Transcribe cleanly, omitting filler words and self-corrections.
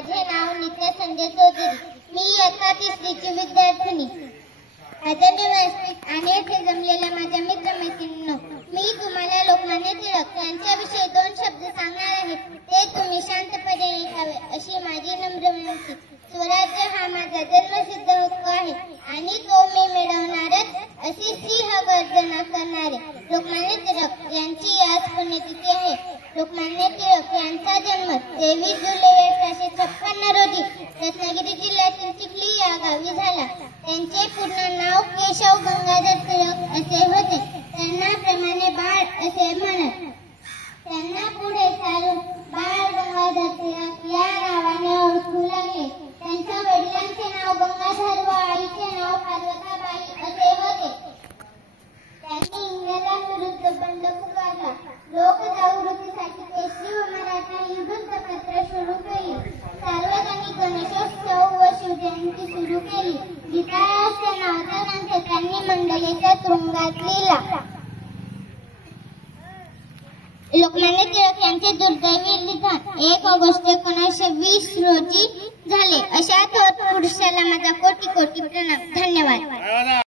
माझे नाव नित्या संजय चौधरी. मी इयत्ता 3रीची विद्यार्थिनी. आदरणीय व्यासपीठ आणि येथे जमलेल्या माझ्या मित्रमैत्रिणींनो, मी तुम्हाला लोकमान्य टिळक यांच्याविषयी 2 शब्द सांगणार आहे. ते तुम्ही शांतपणे ऐकावे अशी माझी नम्र विनंती. स्वराज्य हा माझा जन्मसिद्ध हक्क आहे आणि तो मी मिळवणारच अशी सिंहगर्जना करणारे लोकमान्य टिळक यांची आज पुण्यतिथी आहे. लोकमान्य टिळक यांचा जन्म 23 जुलै 1856 रोजी रत्नागिरी जिल्ह्यातील चिखली या गावी झाला. त्यांचे पूर्ण नाव केशव गंगाधर टिळक असे होते. त्यांना प्रेमाने बाळ असे म्हणत. त्यांना पुढे चालून बाळ गंगाधर टिळक या नावाने ओळखू लागले. त्यांच्या वडिलांचे नाव गंगाधर व आईचे नाव पार्वताबाई असे होते. त्यांनी इंग्रजांविरुद्ध बंड पुकारला. लोकजागृतीसाठी केसरी व मराठा ही वृत्तपत्र सुरू केली. सार्वजनिक गणेशोत्सव व शिवजयंती सुरू केली. गीता या नावाचा ग्रंथ त्यांनी मंडळीच्या तुरुंगात लिहिला. लोकमान्य टिळक यांचे दुर्दैवी निधन 1 ऑगस्ट 1920 रोजी झाले. अशा थोर पुरुषाला माझा कोटी कोटी प्रणाम. धन्यवाद.